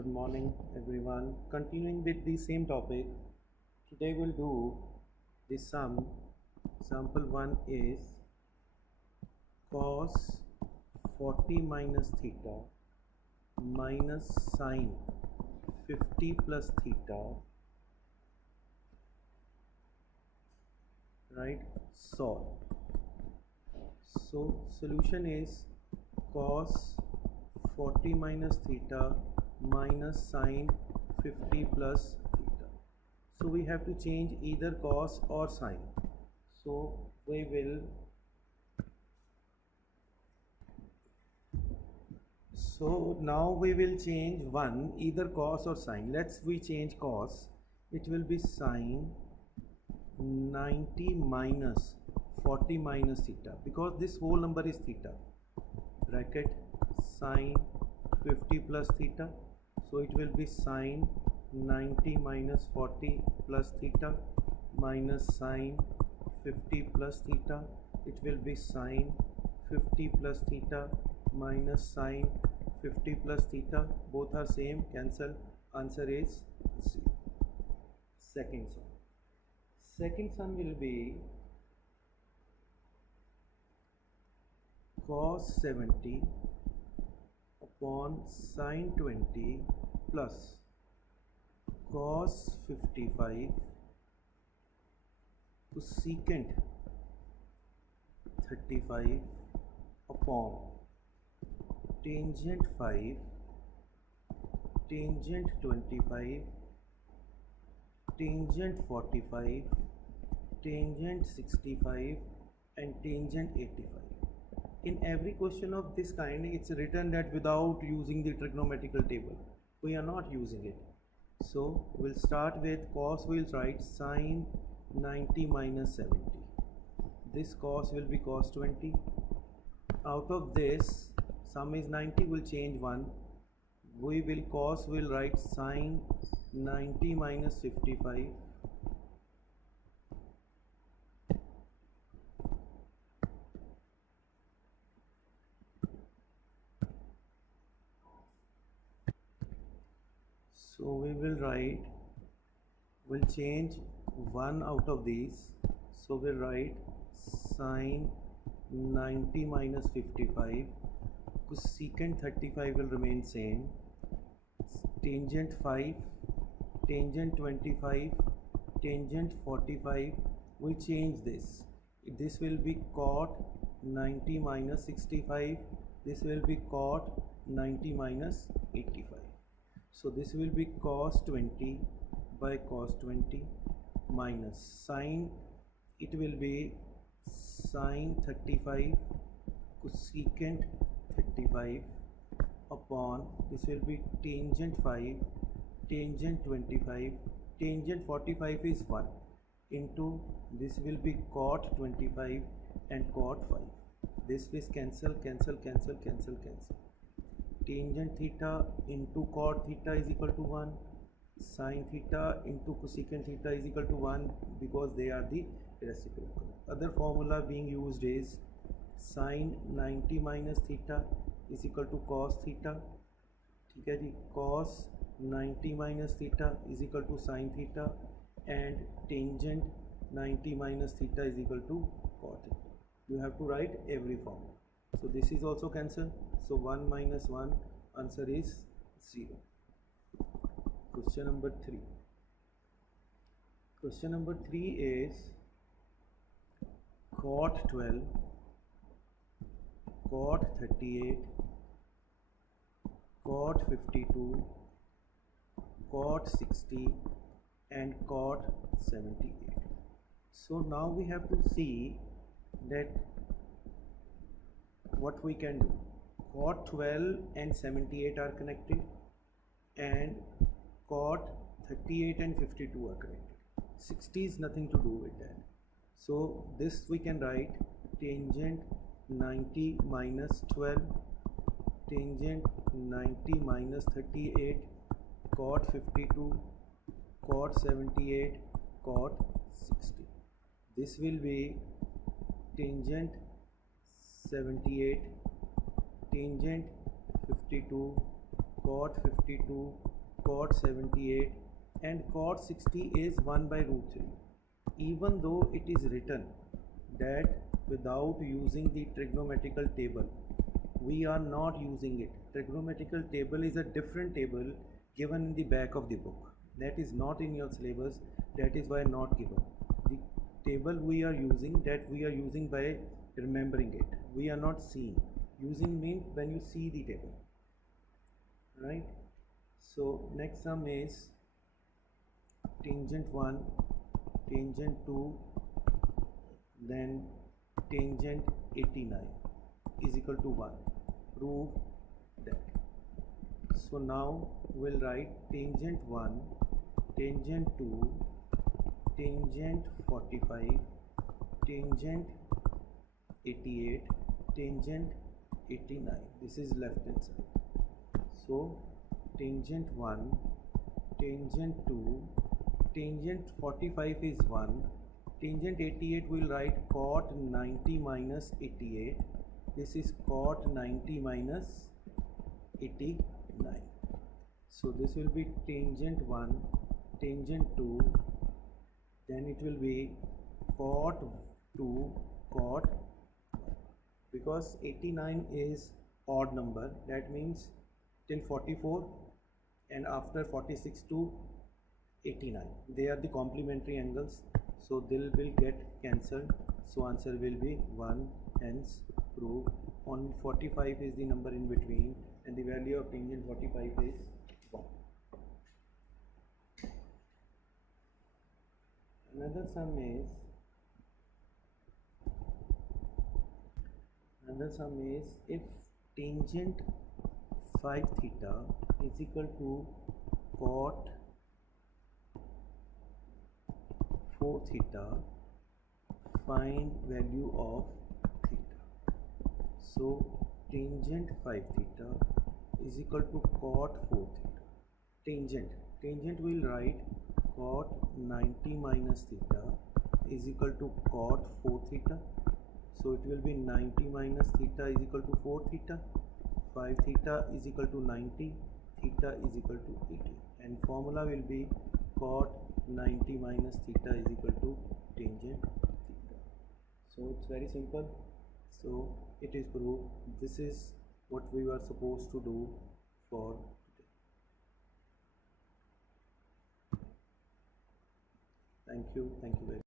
Good morning, everyone. Continuing with the same topic, today we'll do the sum. Example 1 is cos 40 minus theta minus sine 50 plus theta, right? Solve. So solution is cos 40 minus theta minus sine 50 plus theta. So we have to change either cos or sine. So now we will change one, either cos or sine. We change cos. It will be sine 90 minus 40 minus theta, because this whole number is theta, bracket sine 50 plus theta. So it will be sine 90 minus 40 plus theta minus sine 50 plus theta. It will be sine 50 plus theta minus sine 50 plus theta. Both are same, cancel. Answer is C. Second sum will be cos 70 upon sine 20 plus cos 55 cosecant 35 upon tangent 5 tangent 25 tangent 45 tangent 65 and tangent 85. In every question of this kind, it's written that without using the trigonometrical table. We are not using it. So we'll start with cos. We'll write sine 90 minus 70. This cos will be cos 20. Out of this, sum is 90, will change 1. We'll write sine 90 minus 55. So we'll change 1 out of these. So we'll write sine 90 minus 55. Cosecant 35 will remain same. Tangent 5, tangent 25, tangent 45. We'll change this. This will be cot 90 minus 65. This will be cot 90 minus 85. So this will be cos 20 by cos 20 minus sine. It will be sine 35 cosecant 35 upon, this will be tangent 5 tangent 25 tangent 45 is 1 into, this will be cot 25 and cot 5. This cancel. Tangent theta into cot theta is equal to 1. Sine theta into cosecant theta is equal to 1, because they are the reciprocal. Other formula being used is sine 90 minus theta is equal to cos theta. ठीक है जी, cos 90 minus theta is equal to sine theta, and tangent 90 minus theta is equal to cot theta. You have to write every formula. So this is also cancelled. So 1 minus 1, answer is 0. Question number 3. Question number 3 is cot 12, cot 38, cot 52, cot 60 and cot 78. So now we have to see that what we can do. Cot 12 and 78 are connected, and cot 38 and 52 are connected. 60 is nothing to do with that. So this we can write tangent 90 minus 12, tangent 90 minus 38, cot 52, cot 78, cot 60. This will be tangent 78, tangent 52, cot 52, cot 78, and cot 60 is 1 by root 3. Even though it is written that without using the trigonometrical table, we are not using it. Trigonometrical table is a different table given in the back of the book. That is not in your syllabus. That is why not given. The table we are using, that we are using by remembering it. We are not seeing. Using means when you see the table. Right? So next sum is tangent 1, tangent 2, then tangent 89 is equal to 1. Prove that. So now we'll write tangent 1, tangent 2, tangent 45, tangent 88, tangent 89. This is left hand side. So tangent 1, tangent 2, tangent 45 is 1, tangent 88 will write cot 90 minus 88. This is cot 90 minus 89. So this will be tangent 1, tangent 2, then it will be cot 2, cot 1. Because 89 is odd number, that means till 44 and after 46 to 89, they are the complementary angles, so they will get cancelled. So answer will be 1, hence prove. On 45 is the number in between and the value of tangent 45 is 1. Another sum is if tangent 5 theta is equal to cot 4 theta, find value of theta. So tangent 5 theta is equal to cot 4 theta. Tangent will write cot 90 minus theta is equal to cot 4 theta. So it will be 90 minus theta is equal to 4 theta. 5 theta is equal to 90, theta is equal to 80, and formula will be cot 90 minus theta is equal to tangent theta. So it's very simple. So it is proved. This is what we were supposed to do for today. Thank you very much.